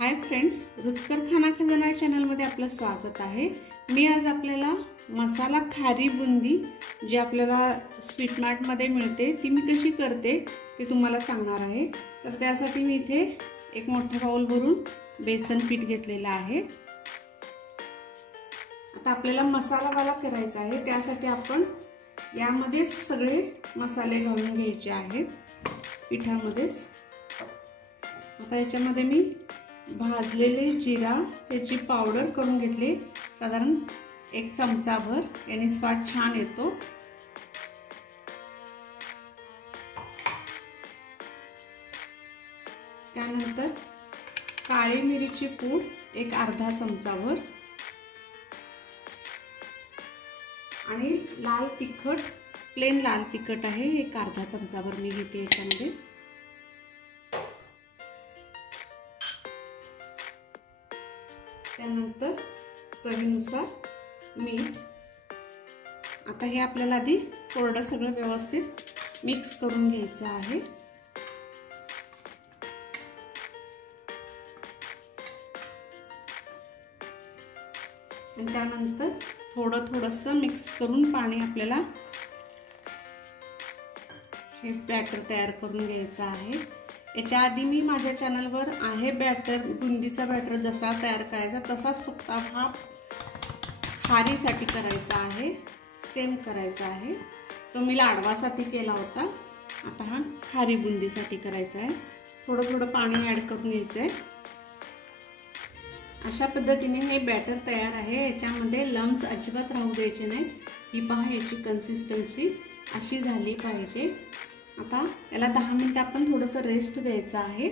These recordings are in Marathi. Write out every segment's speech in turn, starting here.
हाय फ्रेंड्स, रुचकर खाना खजाना चॅनलमध्ये आपलं स्वागत आहे। मी आज आपल्याला मसाला खारी बुंदी जी आपल्याला स्वीट मार्ट मध्ये मिळते ती मी कशी करते ते तुम्हाला सांगणार आहे। तर त्यासाठी मी इथे एक मोठा बाउल भरून बेसन पीठ घेतलेला आहे। आता आपल्याला मसालावाला करायचा आहे, त्यासाठी आपण यामध्ये सगळे मसाले घालून घ्यायचे आहेत पिठामध्येच। आता याच्यामध्ये मी भाजलेले जिरा त्याची पावडर करून घेतले, साधारण 1 चमचाभर, याने स्वाद छान येतो। त्यानंतर काळी मिरीची पूड एक अर्धा चमचाभर आणि लाल तिखट, प्लेन लाल तिखट आहे एक अर्धा चमचाभर मी घेते याच्यामध्ये। त्यानंतर चवीनुसार मीठ। आता हे आपल्याला आधी कोरडं सगळं व्यवस्थित मिक्स करून घ्यायचं आहे। आणि त्यानंतर थोडंसं मिक्स करून पाणी आपल्याला हे बॅटर तयार करून घ्यायचं आहे। याच्या आधी मी माझ्या चॅनलवर आहे बॅटर, बुंदीचा बॅटर जसा तयार करायचा तसाच, फक्त हा खारीसाठी करायचा आहे, सेम करायचा आहे। तो मी लाडवासाठी केला होता, आता हा खारी बुंदीसाठी करायचा आहे। थोडं पाणी ॲड करून घ्यायचं आहे। अशा पद्धतीने हे बॅटर तयार आहे। याच्यामध्ये लम्स अजिबात राहू द्यायचे नाही। ही पहा, याची कन्सिस्टन्सी अशी झाली पाहिजे। आता याला 10 मिनिट आपण थोडंसं रेस्ट द्यायचं आहे।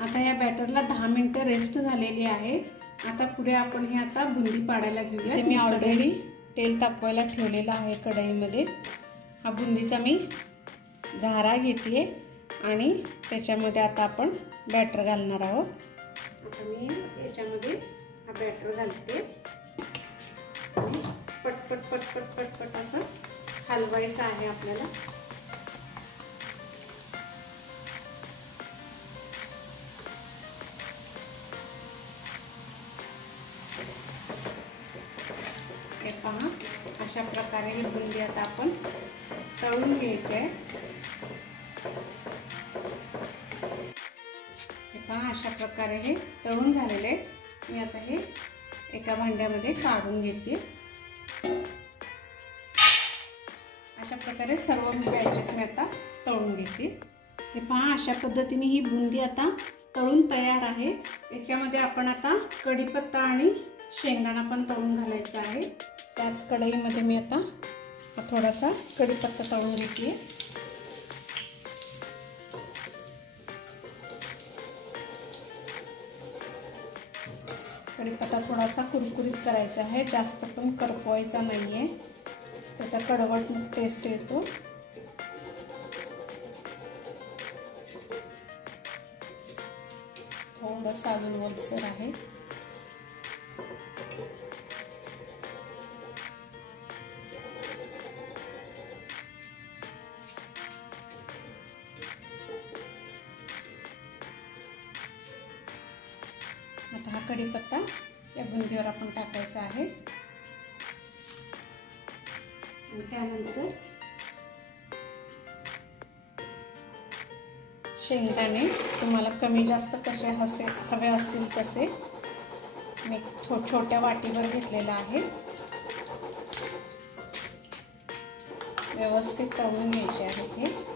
आता या बॅटरला 10 मिनिट रेस्ट झालेली आहे। आता पुढे आपण हे आता बुंदी पाडायला घेऊया। मी ऑलरेडी तेल तापवायला ठेवलेलं आहे कढईमध्ये। हा बुंदीचा मी झारा घेतले आणि त्याच्यामध्ये आता आपण बॅटर घालणार आहोत। आता मी याच्यामध्ये हा बॅटर घालते आणि पटपट असं हलवायचं आहे आपल्याला। हे पहा, अशा प्रकारे ही बुंदी आता आपण तळून घ्यायची आहे। हे पहा, अशा प्रकारे हे तळून झालेले आहे। मी आता हे एका भांड्यामध्ये काढून घेते। अशा प्रकारे सर्व बॅचेस मी आता तळून घेते। हे पहा, अशा पद्धतीने ही बुंदी आता तळून तयार आहे। याच्यामध्ये आपण आता कढीपत्ता आणि शेंगदाणा पण तळून घालायचा आहे। त्याच कढईमध्ये मी आता थोडासा कढीपत्ता तळून घेते। कढीपत्ता थोडासा कुरकुरीत करायचा आहे, जास्त पण करपवायचा नाहीये, त्याचा कडवट टेस्ट येतो। थोडंसं अजून ओलसर आहे। आता हा कढीपत्ता या बुंदीवर आपण टाकायचा आहे। त्यानंतर शेंगदाणे तुम्हाला कमी जास्त कसे हवे असतील तसे मी छोट्या वाटीवर घेतलेला आहे। व्यवस्थित तळून घ्यायचे आहेत हे।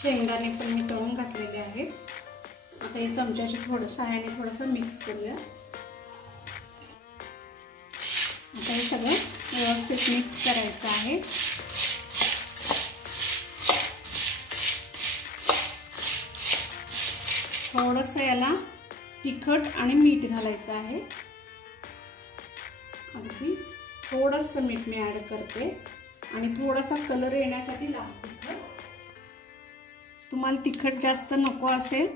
शेंगदाणे पण मी तळून घातलेले आहेत। आता हे चमच्याच्या सहाय्याने थोडंसं मिक्स करूया। आता हे सगळं व्यवस्थित मिक्स करायचं आहे। थोडंसं याला तिखट आणि मीठ घालायचं आहे। अगदी थोडंसं मीठ मी ॲड करते आणि थोडासा कलर येण्यासाठी लाल तिखट। तुम्हाला तिखट जास्त नको असेल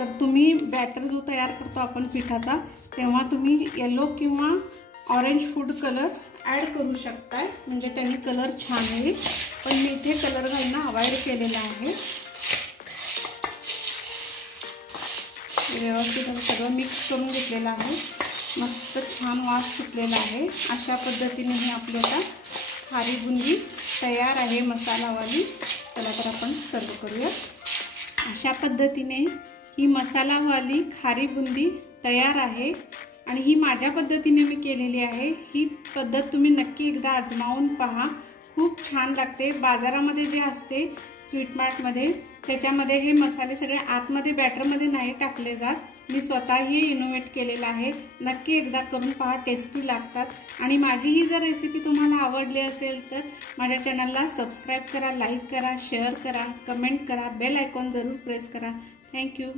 तर तुम्ही बॅटर जो तयार करतो आपण पिठाचा तेव्हा तुम्ही येलो किंवा ऑरेंज फूड कलर ॲड करू शकताय, म्हणजे त्याने कलर छान येईल. पण मी इथे कलर घालणं अवॉइड केलेला आहे. व्यवस्थित सगळं मिक्स करून घेतलेलं आहे. मस्त छान वास सुटलेला आहे. अशा पद्धतीने ही आपली आता खारी बुंदी तयार आहे मसालावाली. चला तर आपण सर्व करूया. अशा पद्धतीने ही मसालावाली खारी बुंदी तयार आहे आणि ही माझ्या पद्धतीने मी केलेली आहे. ही पद्धत तुम्ही नक्की एकदा आजमावून पहा, खूप छान लागते. बाजारामध्ये जे असते स्वीट मार्टमध्ये त्याच्यामध्ये हे मसाले सगळे आतमध्ये बॅटरमध्ये नाही टाकले जात. मी स्वतःही इनोव्हेट केलेलं आहे. नक्की एकदा करून पहा, टेस्टी लागतात. आणि माझी ही जर रेसिपी तुम्हाला आवडली असेल तर माझ्या चॅनलला सबस्क्राईब करा, लाईक करा, शेअर करा, कमेंट करा, बेल आयकॉन जरूर प्रेस करा. थँक्यू.